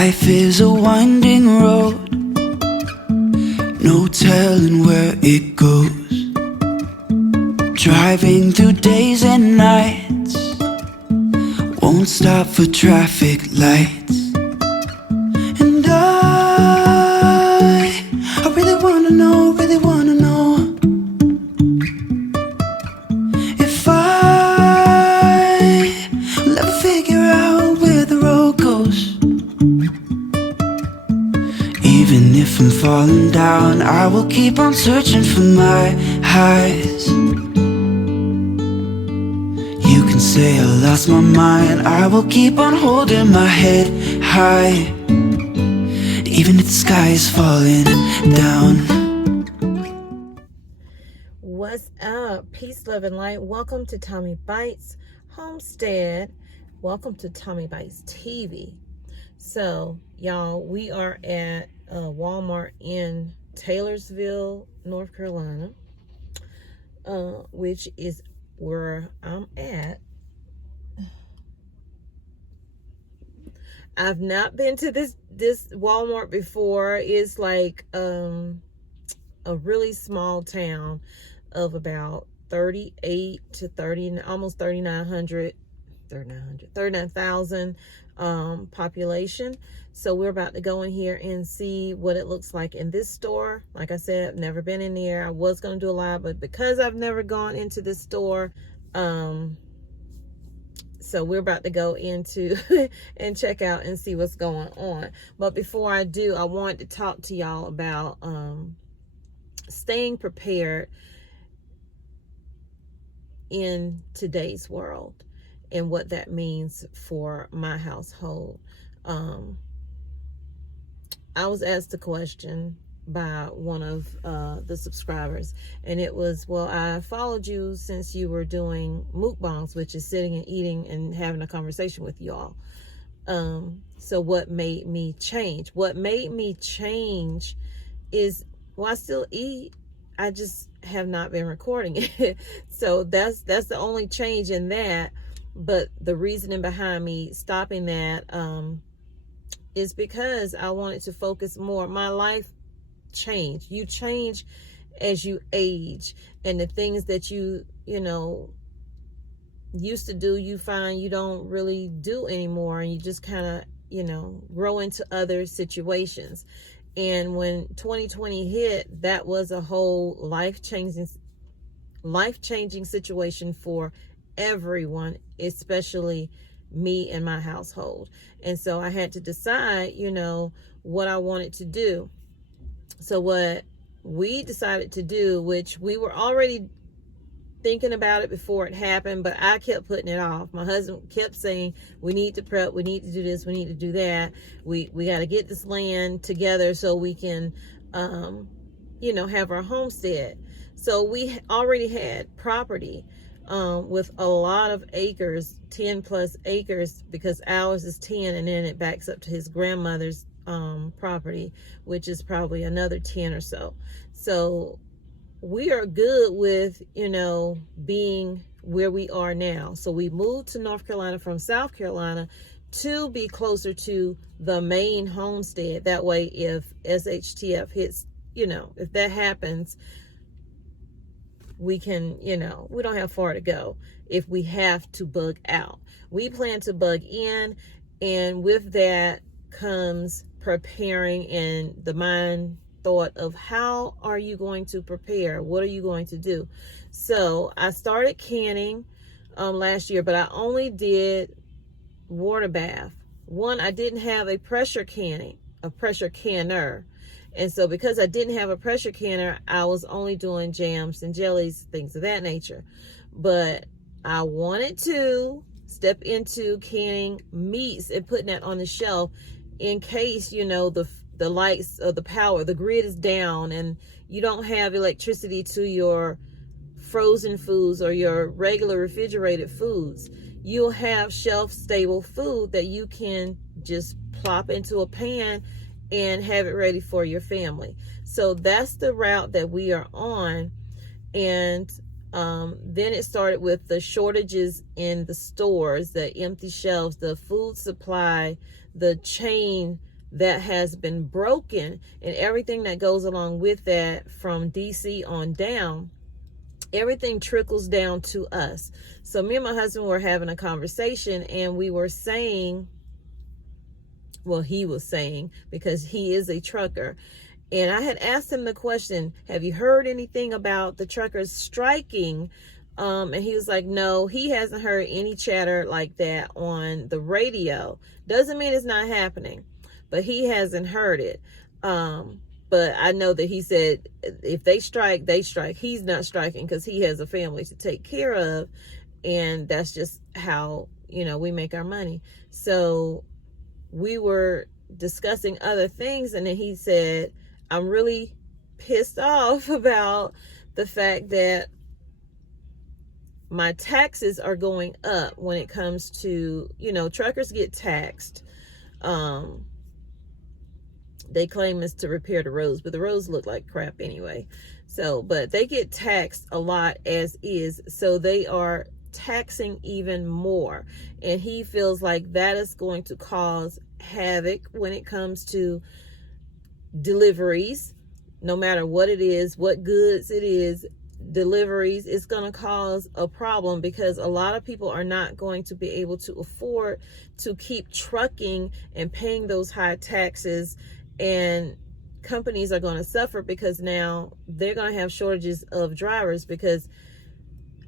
Life is a winding road, no telling where it goes. Driving through days and nights, won't stop for traffic lights. And I really wanna know, if I'll ever figure out where the road goes. Even if I'm falling down, I will keep on searching for my highs. You can say I lost my mind, I will keep on holding my head high, even if the sky is falling down. What's up? Peace, love, and light. Welcome to Tommy Bites Homestead. Welcome to Tommy Bites TV. So, y'all, we are at Walmart in Taylorsville, North Carolina, which is where I'm at. I've not been to this Walmart before. It's like a really small town of about 38 to 30, almost 39,000 population. So we're about to go in here and see what it looks like in this store. Like I said, I've never been in there. I was going to do a live, but because I've never gone into this store, so we're about to go into and check out and see what's going on. But before I do, I wanted to talk to y'all about staying prepared in today's world and what that means for my household. I was asked a question by one of the subscribers, and it was, well, I followed you since you were doing mukbangs, which is sitting and eating and having a conversation with y'all. So what made me change? What made me change is, well, I still eat, I just have not been recording it. So that's the only change in that. But the reasoning behind me stopping that is because I wanted to focus more. My life changed. You change as you age, and the things that you used to do, you find you don't really do anymore, and you just kind of grow into other situations. And when 2020 hit, that was a whole life-changing situation for everyone, especially me and my household. And so I had to decide, what I wanted to do. So what we decided to do, which we were already thinking about it before it happened, but I kept putting it off. My husband kept saying, we need to prep, we need to do this, we need to do that. We got to get this land together so we can, have our homestead. So we already had property with a lot of acres, 10 plus acres, because ours is 10, and then it backs up to his grandmother's property, which is probably another 10 or so. So we are good with, being where we are now. So we moved to North Carolina from South Carolina to be closer to the main homestead. That way, if SHTF hits, if that happens, we can, we don't have far to go if we have to bug out. We plan to bug in, and with that comes preparing, and the mind thought of how are you going to prepare? What are you going to do? So I started canning last year, but I only did water bath. One, I didn't have a pressure canner. And so because I didn't have a pressure canner, I was only doing jams and jellies, things of that nature. But I wanted to step into canning meats and putting that on the shelf in case, the lights or the power, the grid is down and you don't have electricity to your frozen foods or your regular refrigerated foods. You'll have shelf-stable food that you can just plop into a pan and have it ready for your family. So that's the route that we are on. And Then it started with the shortages in the stores, the empty shelves, the food supply, the chain that has been broken, and everything that goes along with that from DC on down. Everything trickles down to us. So me and my husband were having a conversation, and we were saying, well, he was saying, because he is a trucker, and I had asked him the question, have you heard anything about the truckers striking? And he was like, no, he hasn't heard any chatter like that on the radio. Doesn't mean it's not happening, but he hasn't heard it. But I know that he said if they strike, they strike. He's not striking because he has a family to take care of. And that's just how, we make our money. So we were discussing other things. And then he said, I'm really pissed off about the fact that my taxes are going up when it comes to, truckers get taxed. They claim it's to repair the roads, but the roads look like crap anyway. So, but they get taxed a lot as is. So they are taxing even more. And he feels like that is going to cause havoc when it comes to deliveries, no matter what it is, what goods it is, deliveries. It's going to cause a problem because a lot of people are not going to be able to afford to keep trucking and paying those high taxes, and companies are going to suffer because now they're going to have shortages of drivers, because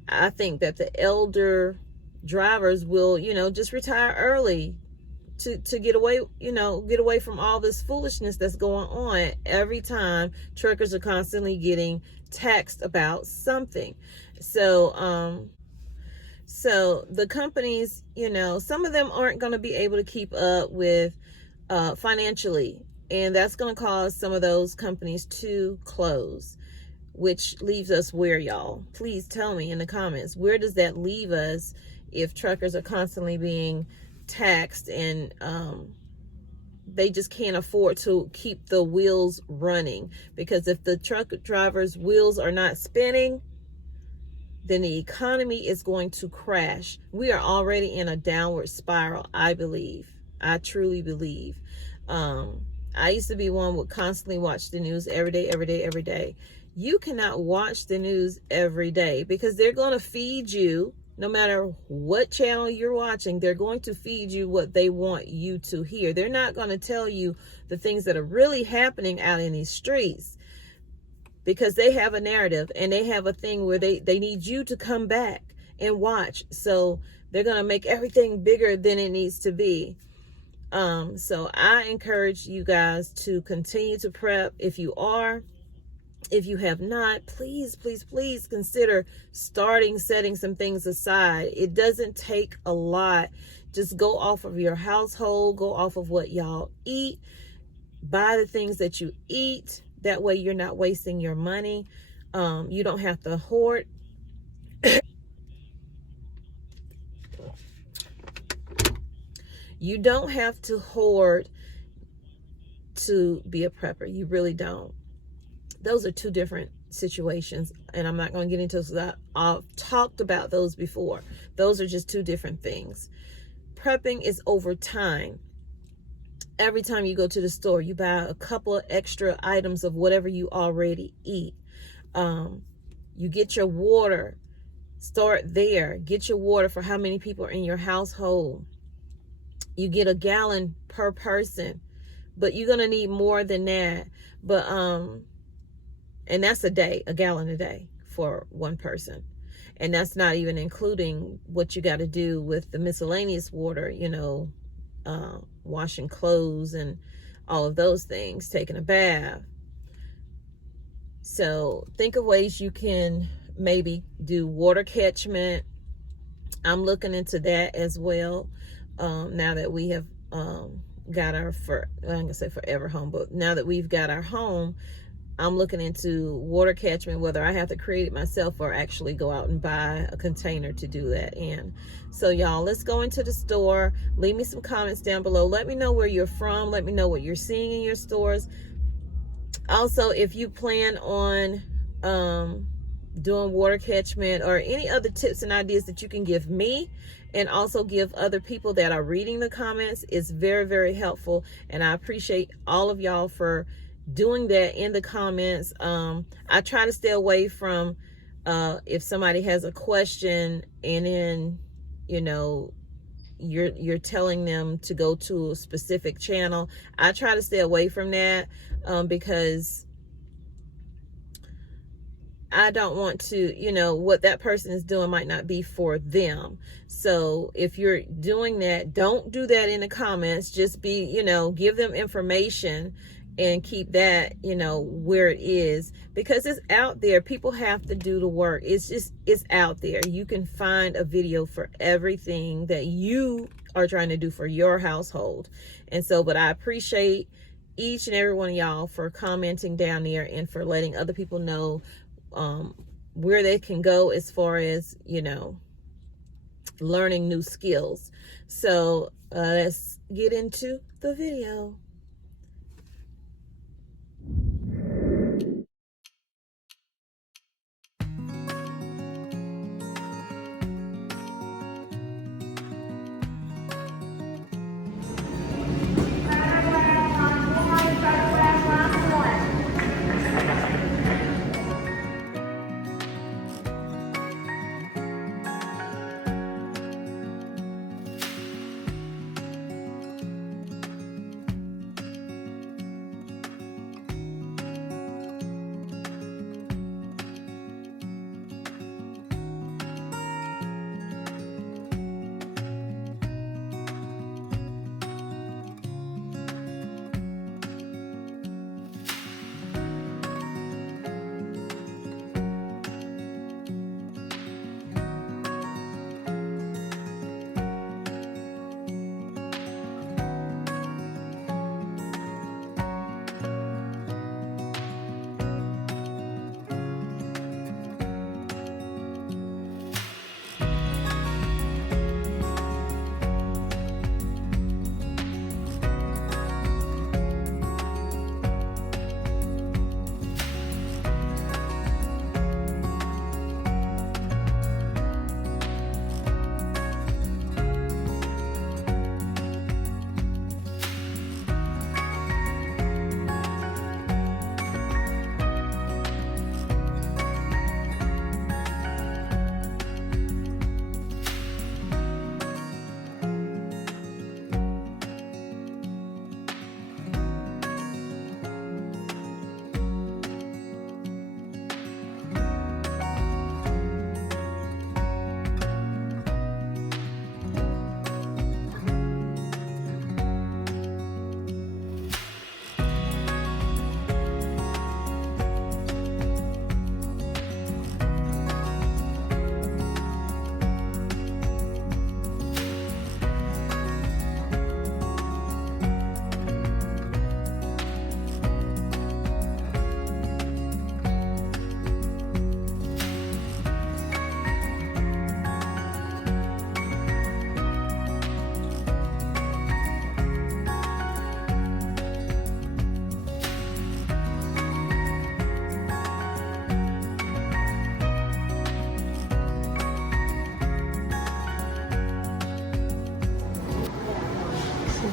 I think that the elder drivers will, just retire early to get away, get away from all this foolishness that's going on every time truckers are constantly getting taxed about something. So, so the companies, some of them aren't going to be able to keep up with financially, and that's going to cause some of those companies to close, which leaves us where, y'all? Please tell me in the comments, where does that leave us if truckers are constantly being taxed and they just can't afford to keep the wheels running? Because if the truck drivers' wheels are not spinning, then the economy is going to crash. We are already in a downward spiral, I believe. I truly believe. I used to be one who would constantly watch the news every day. You cannot watch the news every day because they're going to feed you. No matter what channel you're watching, they're going to feed you what they want you to hear. They're not going to tell you the things that are really happening out in these streets, because they have a narrative and they have a thing where they need you to come back and watch. So they're going to make everything bigger than it needs to be. So I encourage you guys to continue to prep. If you are, if you have not, please consider setting some things aside. It doesn't take a lot. Just go off of your household, go off of what y'all eat, buy the things that you eat. That way you're not wasting your money. You don't have to hoard. You don't have to hoard to be a prepper. You really don't. Those are two different situations, and I'm not going to get into that. I've talked about those before. Those are just two different things. Prepping is over time. Every time you go to the store, you buy a couple of extra items of whatever you already eat. You get your water. Start there. Get your water for how many people are in your household. You get a gallon per person, but you're going to need more than that. But, and that's a gallon a day for one person. And that's not even including what you got to do with the miscellaneous water, washing clothes and all of those things, taking a bath. So think of ways you can maybe do water catchment. I'm looking into that as well. Now that we have got our, I'm going to say forever home, but now that we've got our home, I'm looking into water catchment, whether I have to create it myself or actually go out and buy a container to do that in. So y'all, let's go into the store. Leave me some comments down below. Let me know where you're from. Let me know what you're seeing in your stores. Also, if you plan on doing water catchment, or any other tips and ideas that you can give me and also give other people that are reading the comments, is very, very helpful. And I appreciate all of y'all for doing that in the comments. I try to stay away from if somebody has a question and then, you know, you're telling them to go to a specific channel. I try to stay away from that because I don't want to, you know, what that person is doing might not be for them. So if you're doing that, don't do that in the comments. Just be, you know, give them information and keep that, you know, where it is, because it's out there. People have to do the work. It's out there. You can find a video for everything that you are trying to do for your household. And so, but I appreciate each and every one of y'all for commenting down there and for letting other people know where they can go as far as, you know, learning new skills. So let's get into the video.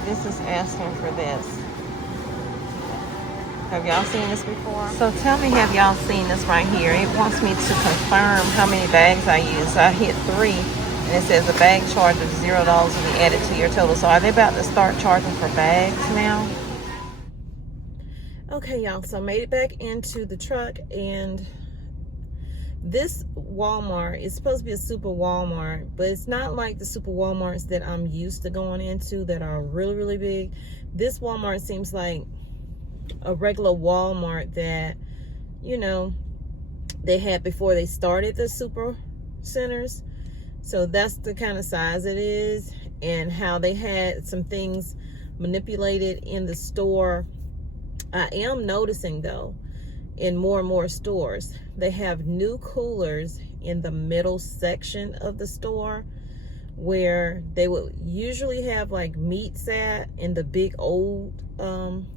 This is asking for this. Have y'all seen this before? So tell me, have y'all seen this right here? It wants me to confirm how many bags I use. So I hit 3 and it says a bag charge of $0 will be added to your total. So are they about to start charging for bags now? Okay, y'all, so I made it back into the truck, and this Walmart is supposed to be a super Walmart, but it's not like the super Walmarts that I'm used to going into that are really, really big. This Walmart seems like a regular Walmart that, you know, they had before they started the super centers. So that's the kind of size it is, and how they had some things manipulated in the store. I am noticing, though, in more and more stores, they have new coolers in the middle section of the store, where they would usually have like meats at in the big old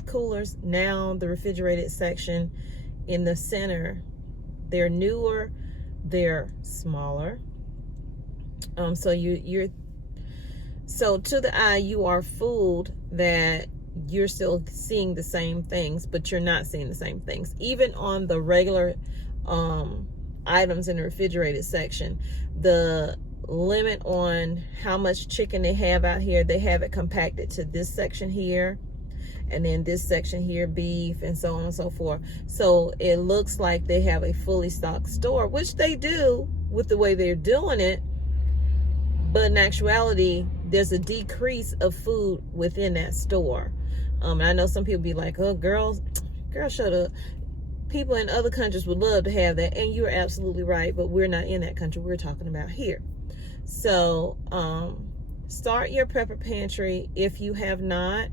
coolers. Now the refrigerated section in the center, they're newer, they're smaller. So to the eye, you are fooled that you're still seeing the same things, but you're not seeing the same things. Even on the regular items in the refrigerated section, the limit on how much chicken they have out here, they have it compacted to this section here, and then this section here, beef, and so on and so forth. So it looks like they have a fully stocked store, which they do with the way they're doing it. But in actuality, there's a decrease of food within that store. I know some people be like, oh, girl, shut up. People in other countries would love to have that. And you're absolutely right. But we're not in that country. We're talking about here. So start your prepper pantry if you have not.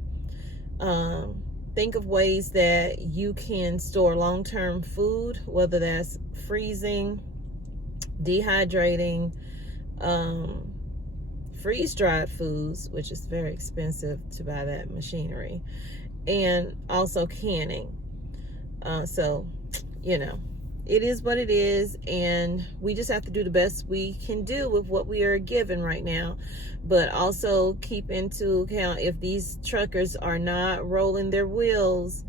Think of ways that you can store long-term food, whether that's freezing, dehydrating, freeze-dried foods, which is very expensive to buy that machinery, and also canning. So, it is what it is, and we just have to do the best we can do with what we are given right now. But also keep into account, if these truckers are not rolling their wheels,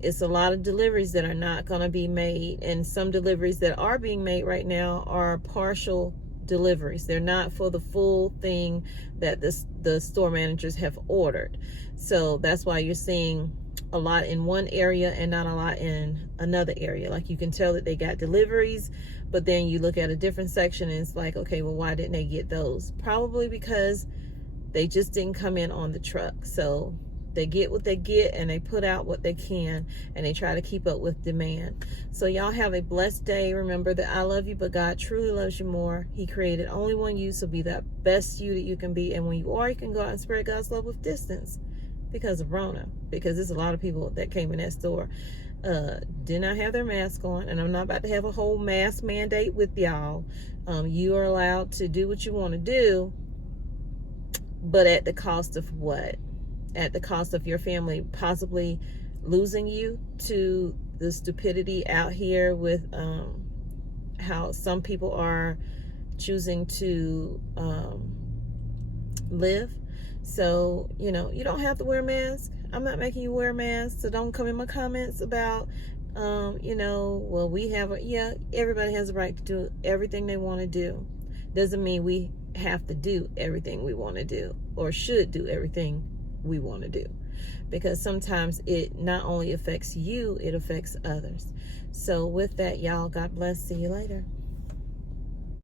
it's a lot of deliveries that are not going to be made, and some deliveries that are being made right now are partial deliveries. They're not for the full thing that the store managers have ordered. So that's why you're seeing a lot in one area and not a lot in another area. Like, you can tell that they got deliveries, but then you look at a different section and it's like, okay, well, why didn't they get those? Probably because they just didn't come in on the truck. So they get what they get, and they put out what they can, and they try to keep up with demand. So y'all have a blessed day. Remember that I love you, but God truly loves you more. He created only one you, so be the best you that you can be. And when you are, you can go out and spread God's love with distance, because of Rona. Because there's a lot of people that came in that store, did not have their mask on, and I'm not about to have a whole mask mandate with y'all. You are allowed to do what you want to do, but at the cost of what? At the cost of your family possibly losing you to the stupidity out here with how some people are choosing to live. So, you don't have to wear a mask. I'm not making you wear a mask, so don't come in my comments about, well, we have everybody has a right to do everything they want to do. Doesn't mean we have to do everything we want to do, or should do everything we want to do, because sometimes it not only affects you, it affects others. So with that, y'all, God bless. See you later.